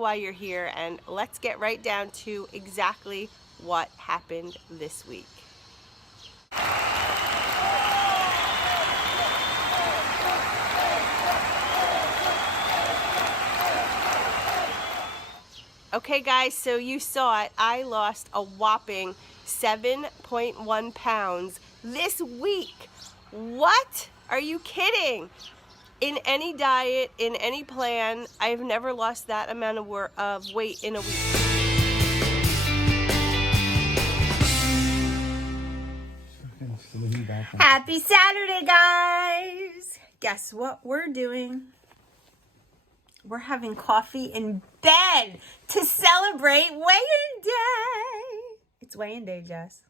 while you're here, and let's get right down to exactly what happened this week. Okay guys, so you saw it. I lost a whopping 7.1 pounds this week. What? Are you kidding? In any diet, in any plan, I've never lost that amount of weight in a week. Happy Saturday, guys! Guess what we're doing? We're having coffee in bed to celebrate weigh-in day. It's weigh-in day, Jess.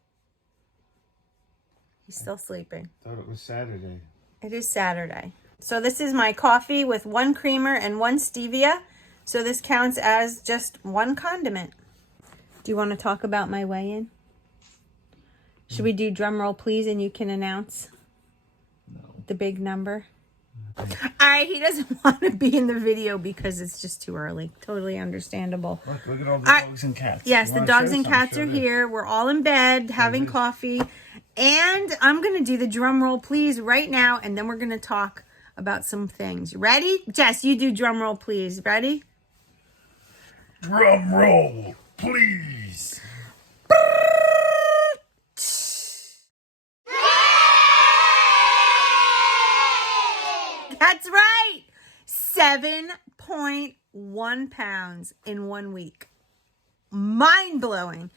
He's still sleeping. I thought it was Saturday. It is Saturday. So this is my coffee with 1 creamer and 1 stevia. So this counts as just 1 condiment. Do you want to talk about my weigh-in? Should we do drum roll, please, and you can announce the big number? Okay. All right, he doesn't want to be in the video because it's just too early. Totally understandable. Look at all the dogs and cats. Yes, the dogs and cats are here. We're all in bed having coffee. And I'm going to do the drum roll, please, right now. And then we're going to talk about some things. Ready? Jess, you do drum roll, please. Ready? Drum roll, please. That's right. 7.1 pounds in 1 week. Mind-blowing.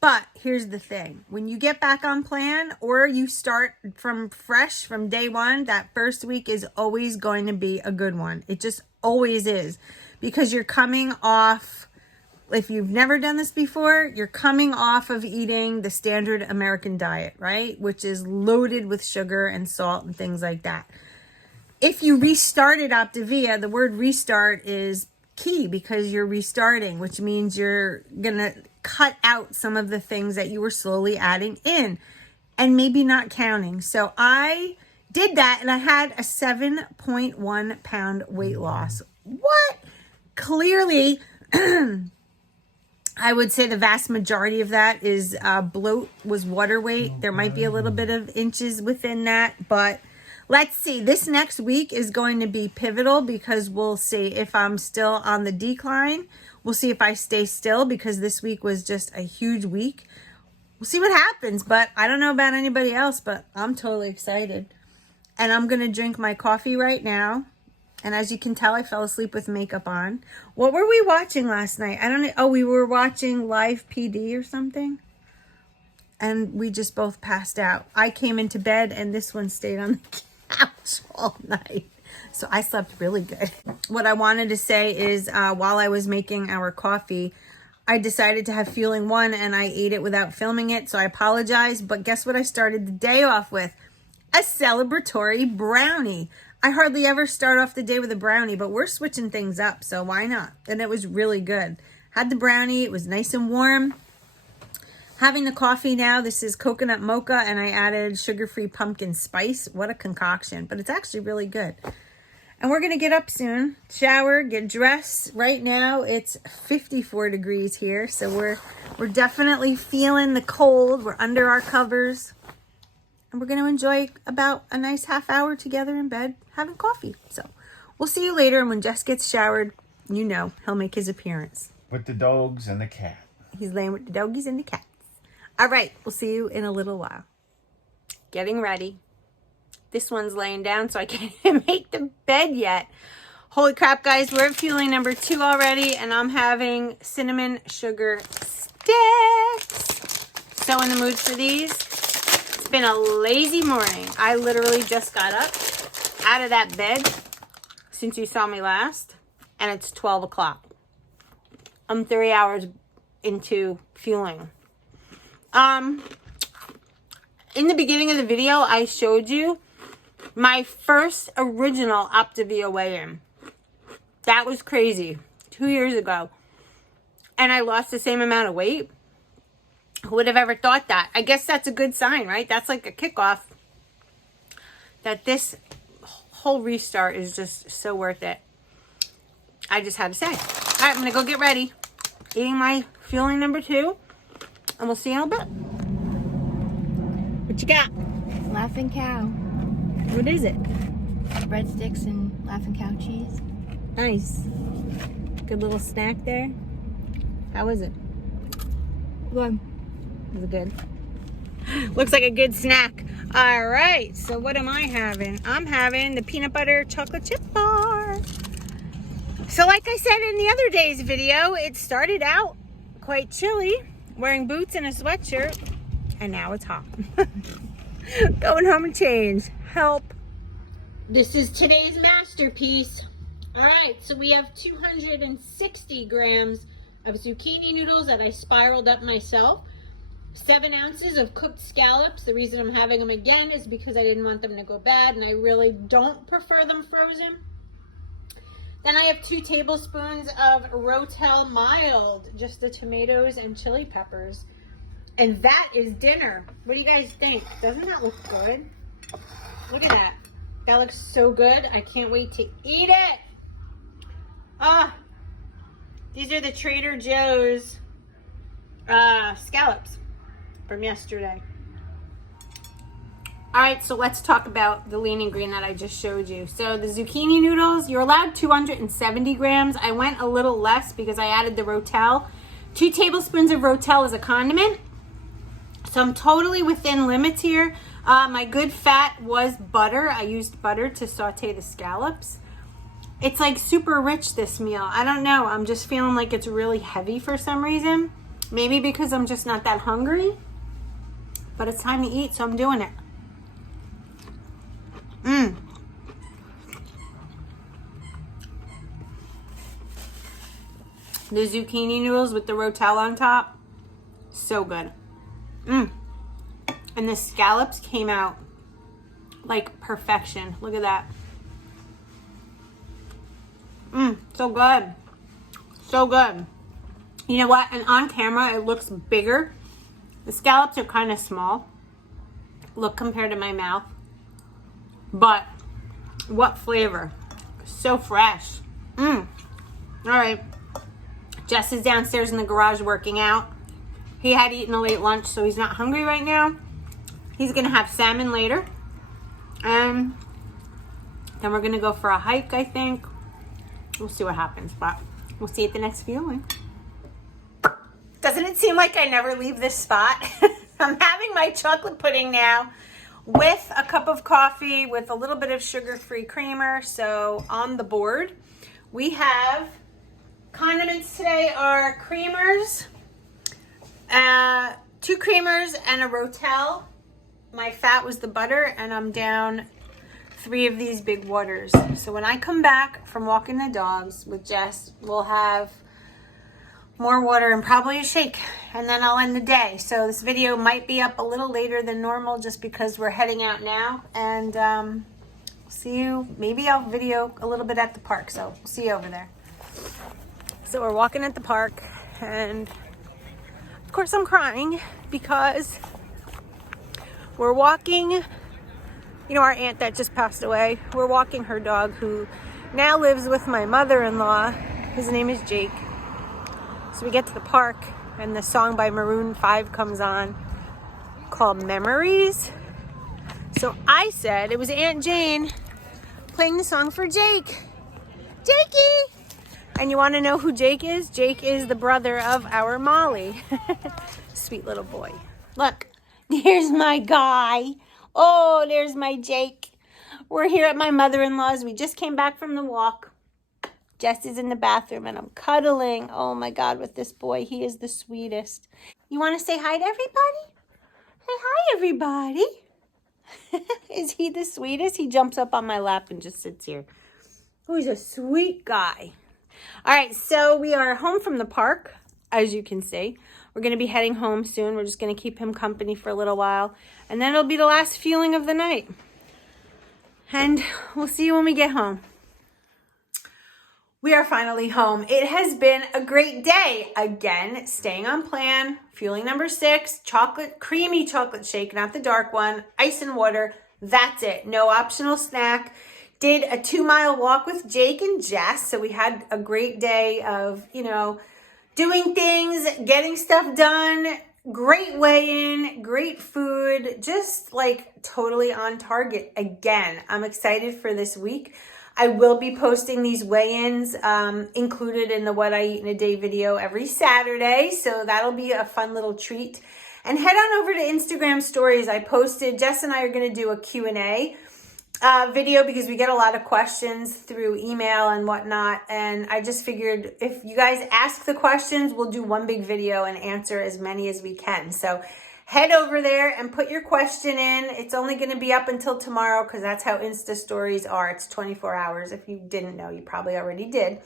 But here's the thing. When you get back on plan or you start from fresh from day one, that first week is always going to be a good one. It just always is. Because you're coming off, if you've never done this before, you're coming off of eating the standard American diet, right? Which is loaded with sugar and salt and things like that. If you restarted Optavia, the word restart is key because you're restarting, which means you're going to cut out some of the things that you were slowly adding in and maybe not counting. So I did that and I had a 7.1 pound weight loss. What? Clearly, I would say the vast majority of that is bloat, was water weight. There might be a little bit of inches within that, but let's see. This next week is going to be pivotal because we'll see if I'm still on the decline. We'll see if I stay still because this week was just a huge week. We'll see what happens, but I don't know about anybody else, but I'm totally excited. And I'm going to drink my coffee right now. And as you can tell, I fell asleep with makeup on. What were we watching last night? I don't know. Oh, we were watching Live PD or something. And we just both passed out. I came into bed and this one stayed on the couch all night. So I slept really good. What I wanted to say is while I was making our coffee, I decided to have Fueling 1 and I ate it without filming it. So I apologize. But guess what I started the day off with? A celebratory brownie. I hardly ever start off the day with a brownie, but we're switching things up. So why not? And it was really good. Had the brownie. It was nice and warm. Having the coffee now, this is coconut mocha, and I added sugar-free pumpkin spice. What a concoction, but it's actually really good. And we're going to get up soon, shower, get dressed. Right now, it's 54 degrees here, so we're definitely feeling the cold. We're under our covers, and we're going to enjoy about a nice half hour together in bed having coffee. So we'll see you later, and when Jess gets showered, you know, he'll make his appearance. With the dogs and the cat. He's laying with the doggies and the cats. All right, we'll see you in a little while. Getting ready. This one's laying down, so I can't even make the bed yet. Holy crap, guys. We're at Fueling number 2 already, and I'm having cinnamon sugar sticks. So in the mood for these. It's been a lazy morning. I literally just got up out of that bed since you saw me last, and it's 12 o'clock. I'm 3 hours into fueling. In the beginning of the video, I showed you my first original Optavia weigh-in. That was crazy. 2 years ago. And I lost the same amount of weight. Who would have ever thought that? I guess that's a good sign, right? That's like a kickoff. That this whole restart is just so worth it. I just had to say. right, I'm gonna go get ready. Eating my fueling number 2, and we'll see you in a bit. What you got? Laughing Cow. What is it? Breadsticks and Laughing Cow cheese. Nice. Good little snack there. How is it? Good. Is it good? Looks like a good snack. All right, so what am I having? I'm having the peanut butter chocolate chip bar. So like I said in the other day's video, it started out quite chilly, wearing boots and a sweatshirt, and now it's hot. Going home and change. Help. This is today's masterpiece. All right, so we have 260 grams of zucchini noodles that I spiraled up myself. 7 ounces of cooked scallops. The reason I'm having them again is because I didn't want them to go bad, and I really don't prefer them frozen. Then I have 2 tablespoons of Rotel Mild, just the tomatoes and chili peppers. And that is dinner. What do you guys think? Doesn't that look good? Look at that. That looks so good. I can't wait to eat it. These are the Trader Joe's scallops from yesterday. All right, so let's talk about the lean and green that I just showed you. So the zucchini noodles, you're allowed 270 grams. I went a little less because I added the Rotel. 2 tablespoons of Rotel as a condiment. So I'm totally within limits here. My good fat was butter. I used butter to saute the scallops. It's like super rich, this meal. I don't know. I'm just feeling like it's really heavy for some reason. Maybe because I'm just not that hungry. But it's time to eat, so I'm doing it. The zucchini noodles with the Rotel on top, so good. And the scallops came out like perfection. Look at that. So good. So good. You know what? And on camera, it looks bigger. The scallops are kind of small. Look, compared to my mouth. But what flavor. So fresh. All right. Jess is downstairs in the garage working out. He had eaten a late lunch, so he's not hungry right now. He's going to have salmon later. And then we're going to go for a hike, I think. We'll see what happens, but we'll see you at the next viewing. Doesn't it seem like I never leave this spot? I'm having my chocolate pudding now with a cup of coffee with a little bit of sugar-free creamer. So on the board, we have condiments today are creamers, 2 creamers and a Rotel. My fat was the butter, and I'm down 3 of these big waters. So when I come back from walking the dogs with Jess, we'll have more water and probably a shake, and then I'll end the day. So this video might be up a little later than normal just because we're heading out now, and see you. Maybe I'll video a little bit at the park, so we'll see you over there. So we're walking at the park, and of course I'm crying because we're walking, you know, our aunt that just passed away. We're walking her dog who now lives with my mother-in-law. His name is Jake. So we get to the park, and the song by Maroon 5 comes on called Memories. So I said, it was Aunt Jane playing the song for Jake. Jakey! And you want to know who Jake is? Jake is the brother of our Molly. Sweet little boy. Look, there's my guy. Oh, there's my Jake. We're here at my mother-in-law's. We just came back from the walk. Jess is in the bathroom, and I'm cuddling. Oh, my God, with this boy. He is the sweetest. You want to say hi to everybody? Say hi, everybody. Is he the sweetest? He jumps up on my lap and just sits here. Oh, he's a sweet guy. All right, so we are home from the park, as you can see. We're going to be heading home soon. We're just going to keep him company for a little while. And then it'll be the last fueling of the night. And we'll see you when we get home. We are finally home. It has been a great day. Again, staying on plan. Fueling number 6, creamy chocolate shake, not the dark one. Ice and water. That's it. No optional snack. Did a 2-mile walk with Jake and Jess. So we had a great day of, doing things, getting stuff done, great weigh-in, great food, just like totally on target. Again, I'm excited for this week. I will be posting these weigh-ins included in the What I Eat in a Day video every Saturday. So that'll be a fun little treat. And head on over to Instagram stories. I posted, Jess and I are going to do a Q&A video because we get a lot of questions through email and whatnot. And I just figured if you guys ask the questions, we'll do one big video and answer as many as we can. So head over there and put your question in. It's only going to be up until tomorrow because that's how Insta stories are. It's 24 hours. If you didn't know, you probably already did.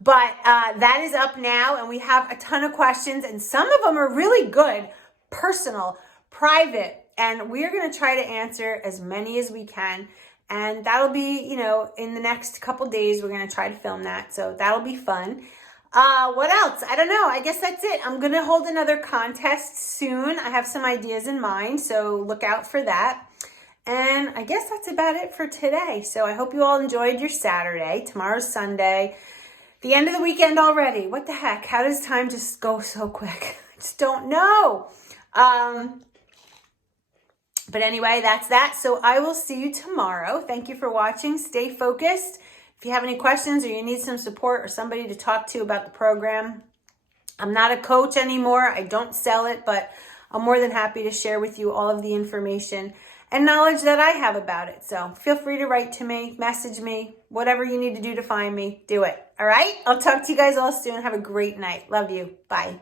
But that is up now, and we have a ton of questions, and some of them are really good, personal, private, and we're going to try to answer as many as we can. And that'll be, in the next couple days, we're going to try to film that. So that'll be fun. What else? I don't know. I guess that's it. I'm going to hold another contest soon. I have some ideas in mind, so look out for that. And I guess that's about it for today. So I hope you all enjoyed your Saturday. Tomorrow's Sunday. The end of the weekend already. What the heck? How does time just go so quick? I just don't know. But anyway, that's that. So I will see you tomorrow. Thank you for watching. Stay focused. If you have any questions or you need some support or somebody to talk to about the program, I'm not a coach anymore. I don't sell it, but I'm more than happy to share with you all of the information and knowledge that I have about it. So feel free to write to me, message me, whatever you need to do to find me, do it. All right? I'll talk to you guys all soon. Have a great night. Love you. Bye.